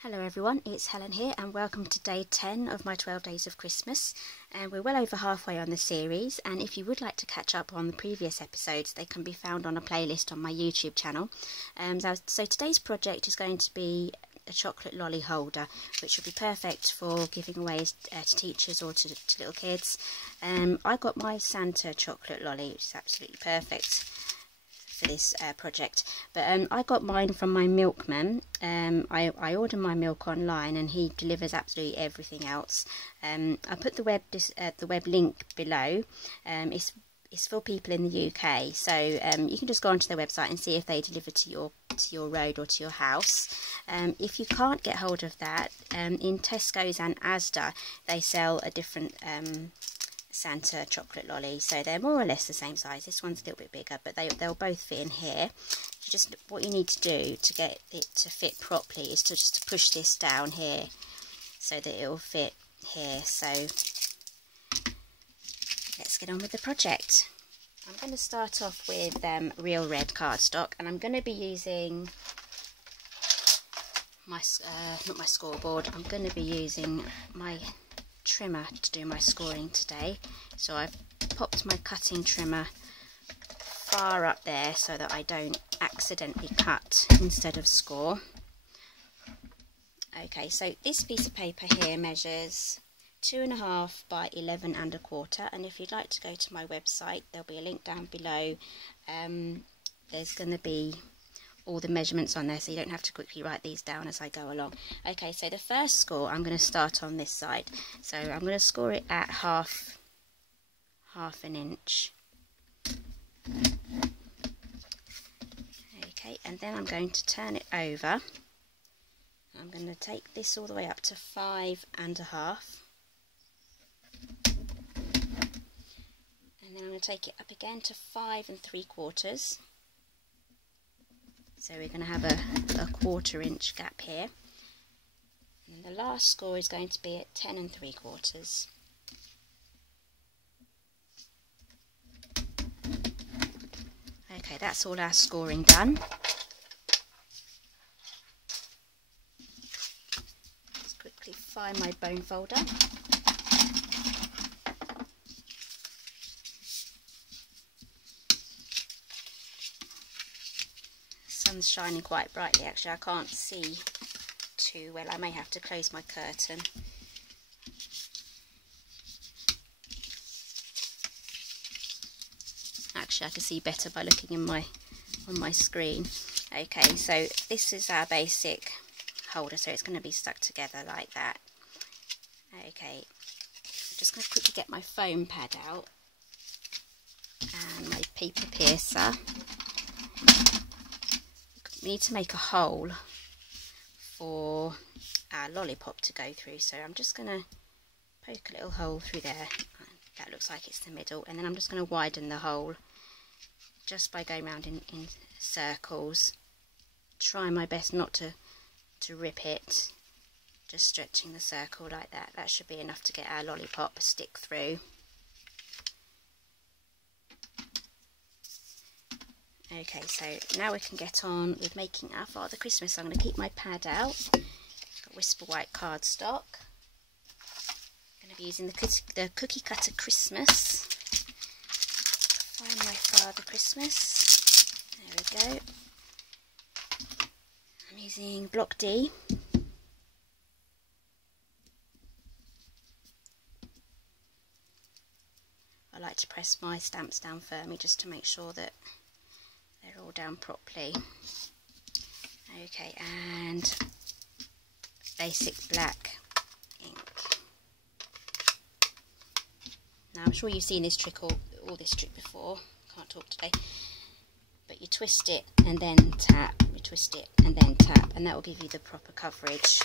Hello everyone, it's Helen here and welcome to day 10 of my 12 days of Christmas, and we're well over halfway on the series, and if you would like to catch up on the previous episodes they can be found on a playlist on my YouTube channel. So today's project is going to be a chocolate lolly holder, which will be perfect for giving away to teachers or to little kids. I got my Santa chocolate lolly, which is absolutely perfect for this project, but I got mine from my milkman. I ordered my milk online and he delivers absolutely everything else. I put the web link below. It's for people in the UK, so you can just go onto their website and see if they deliver to your road or to your house. If you can't get hold of that, in Tesco's and Asda they sell a different Santa chocolate lolly, so they're more or less the same size. This one's a little bit bigger, but they'll both fit in here. What you need to do to get it to fit properly is to just push this down here so that it will fit here. So let's get on with the project. I'm going to start off with real red cardstock, and I'm going to be using my not my scoreboard. I'm going to be using my trimmer to do my scoring today. So I've popped my cutting trimmer far up there so that I don't accidentally cut instead of score. Okay, so this piece of paper here measures 2.5 by 11 1/4, and if you'd like to go to my website there'll be a link down below. There's going to be all the measurements on there, so you don't have to quickly write these down as I go along. Okay, so the first score I'm going to start on this side, so I'm going to score it at half an inch. Okay, and then I'm going to turn it over. I'm going to take this all the way up to 5 1/2, and then I'm going to take it up again to 5 3/4. So we're going to have a 1/4 inch gap here, and the last score is going to be at 10 3/4. Okay, that's all our scoring done. Just quickly find my bone folder. Sun's shining quite brightly. Actually, I can't see too well. I may have to close my curtain. Actually, I can see better by looking on my screen. Okay, so this is our basic holder, so it's going to be stuck together like that. Okay, I'm just going to quickly get my foam pad out and my paper piercer. We need to make a hole for our lollipop to go through, so I'm just going to poke a little hole through there. That looks like it's the middle, and then I'm just going to widen the hole just by going around in circles. Try my best not to rip it, just stretching the circle like that. That should be enough to get our lollipop stick through. Okay, so now we can get on with making our Father Christmas. So I'm going to keep my pad out. Got Whisper White cardstock. I'm going to be using the Cookie Cutter Christmas. Find my Father Christmas. There we go. I'm using block D. I like to press my stamps down firmly just to make sure that they're all down properly. Okay, and basic black ink. Now I'm sure you've seen this trick or this trick before. Can't talk today. But you twist it and then tap. You twist it and then tap, and that will give you the proper coverage.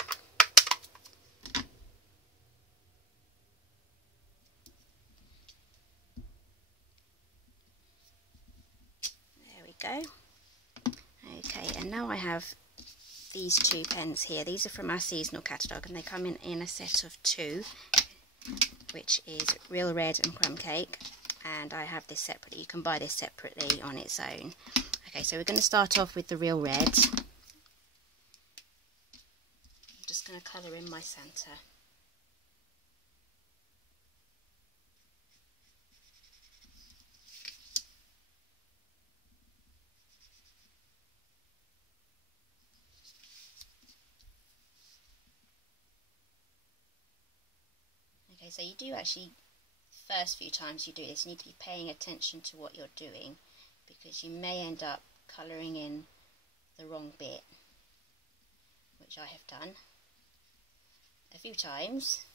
Go. Okay, and now I have these two pens here. These are from our seasonal catalogue, and they come in a set of 2, which is Real Red and Crumb Cake, and I have this separately. You can buy this separately on its own. Okay, so we're going to start off with the Real Red. going to colour in my Santa. Okay, so you do actually, first few times you do this, you need to be paying attention to what you're doing, because you may end up colouring in the wrong bit, which I have done a few times.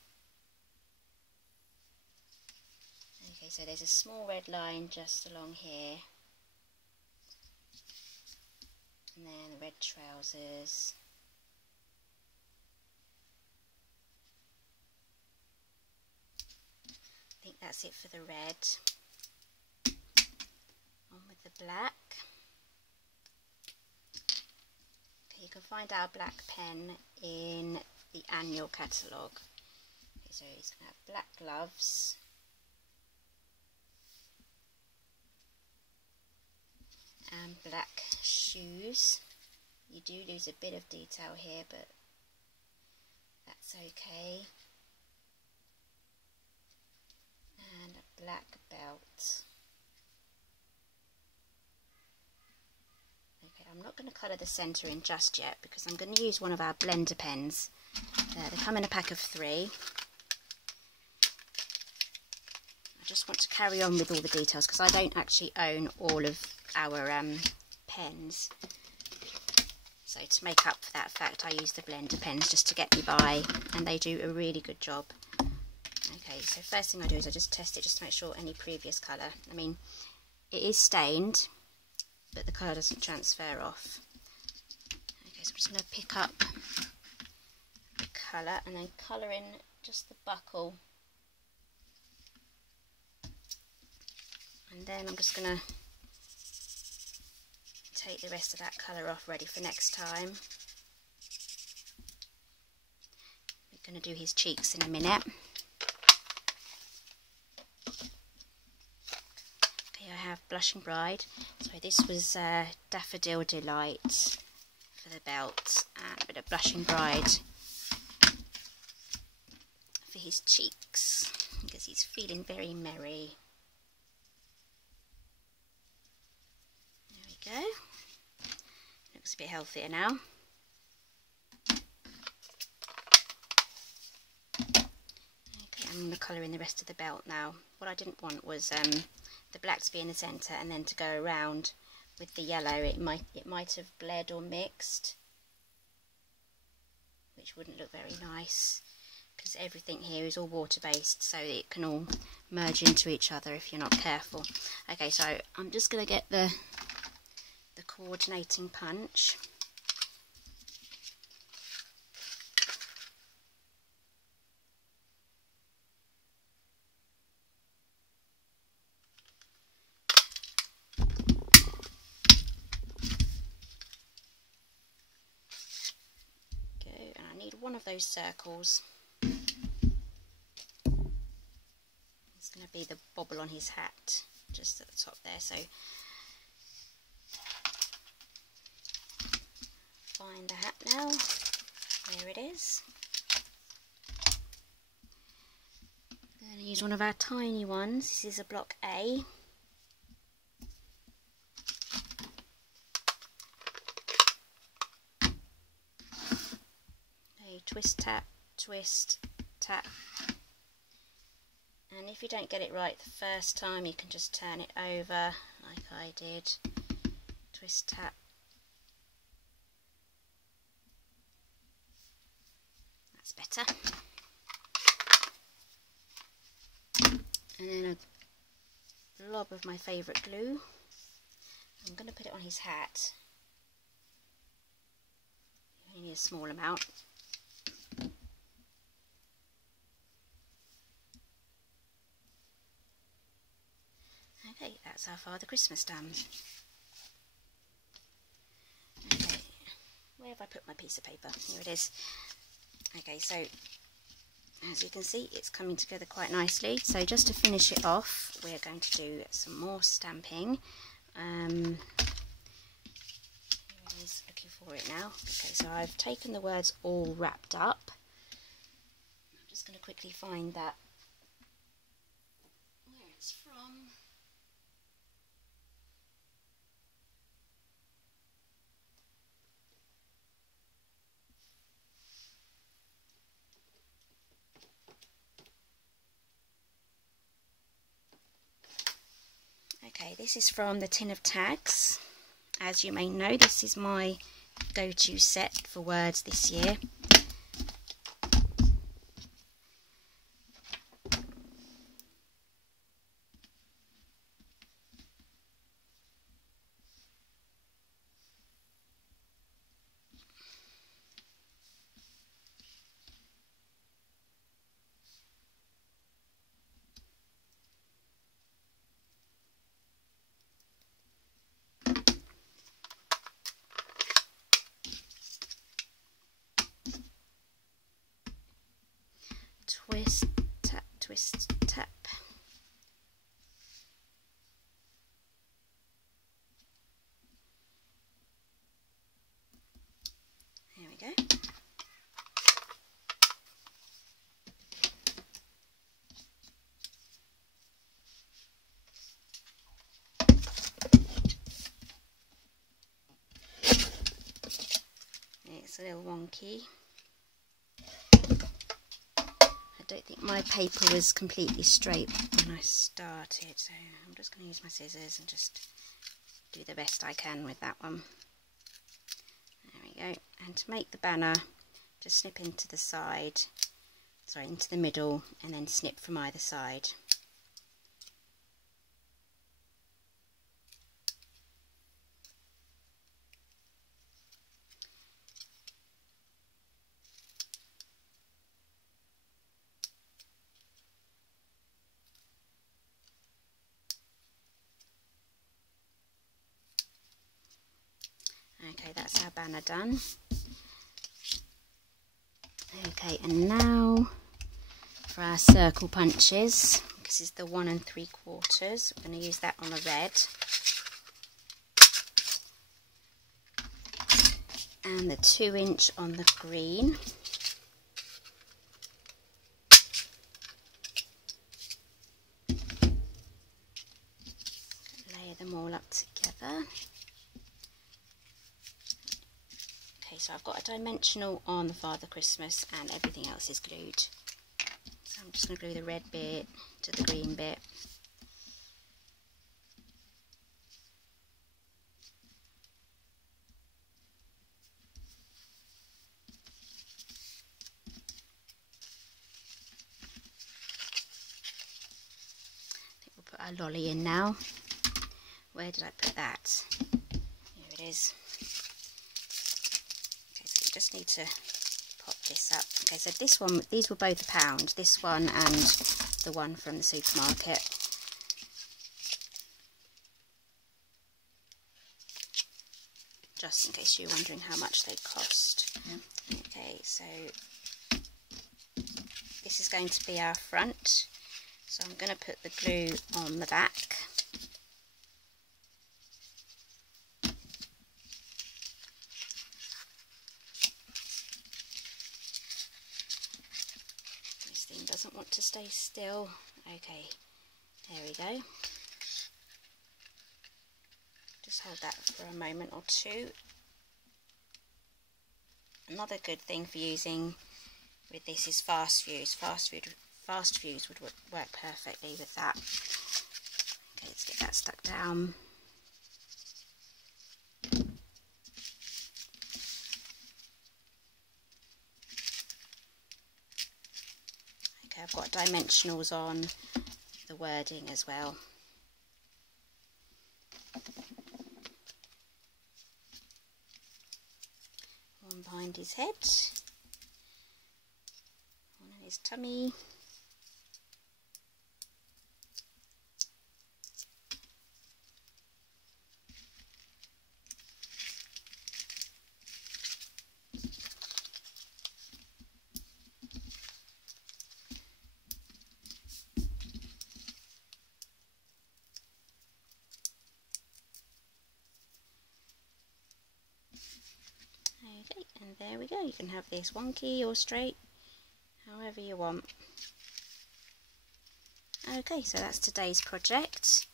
Okay, so there's a small red line just along here, and then the red trousers. I think that's it for the red. On with the black. Okay, you can find our black pen in the annual catalogue. Okay, so he's going to have black gloves. And black shoes. You do lose a bit of detail here, but that's okay. And a black belt. Okay, I'm not going to colour the centre in just yet, because I'm going to use one of our blender pens. They come in a pack of 3. I just want to carry on with all the details, because I don't actually own all of our pens. So to make up for that fact, I use the blender pens just to get me by, and they do a really good job. Okay, so first thing I do is I just test it just to make sure any previous colour, I mean, it is stained, but the colour doesn't transfer off. Okay, so I'm just going to pick up the colour and then colour in just the buckle. And then I'm just going to take the rest of that colour off, ready for next time. We're going to do his cheeks in a minute. Okay, I have Blushing Bride. So this was Daffodil Delight for the belt, and a bit of Blushing Bride for his cheeks, because he's feeling very merry. There we go. Looks a bit healthier now. Okay, I'm going to colour in the rest of the belt now. What I didn't want was the black to be in the centre and then to go around with the yellow. It might have bled or mixed, which wouldn't look very nice, because everything here is all water based, so it can all merge into each other if you're not careful. Okay, so I'm just going to get the coordinating punch. Go, and I need one of those circles. It's going to be the bobble on his hat, just at the top there. So find the hat now. There it is. I'm going to use one of our tiny ones. This is a block A. Okay, twist, tap, twist, tap. And if you don't get it right the first time, you can just turn it over like I did. Twist, tap. Better. And then a blob of my favourite glue. I'm going to put it on his hat. You only need a small amount. Okay, that's our Father Christmas done. Okay, where have I put my piece of paper? Here it is. Okay, so as you can see, it's coming together quite nicely. So just to finish it off, we're going to do some more stamping. Here it is, looking for it now. Okay, so I've taken the words all wrapped up, quickly find that where it's from. Okay, this is from the tin of tags. As you may know, this is my go-to set for words this year. Twist, tap, twist, tap. There we go. It's a little wonky. I don't think my paper was completely straight when I started, so I'm just going to use my scissors and just do the best I can with that one. There we go. And to make the banner, just snip into the side, sorry, into the middle, and then snip from either side. Okay, that's our banner done. Okay, and now for our circle punches. This is the 1 3/4. I'm going to use that on the red. And the 2" on the green. Layer them all up together. Okay, so I've got a dimensional on the Father Christmas and everything else is glued. So I'm just going to glue the red bit to the green bit. I think we'll put our lolly in now. Where did I put that? Here it is. Just need to pop this up. Okay, so this one, these were both £1, this one and the one from the supermarket. Just in case you're wondering how much they cost. Yeah. Okay, so this is going to be our front. So I'm going to put the glue on the back. Doesn't want to stay still. Okay, there we go. Just hold that for a moment or two. Another good thing for using with this is fast fuse. Fast fuse would work perfectly with that. Okay, let's get that stuck down. I've got dimensionals on the wording as well. One behind his head, one on his tummy. Okay, and there we go. You can have this wonky or straight, however you want. Okay, so that's today's project.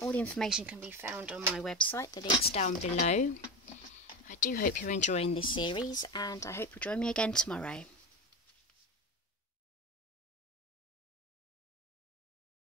All the information can be found on my website, the link's down below. I do hope you're enjoying this series, and I hope you'll join me again tomorrow.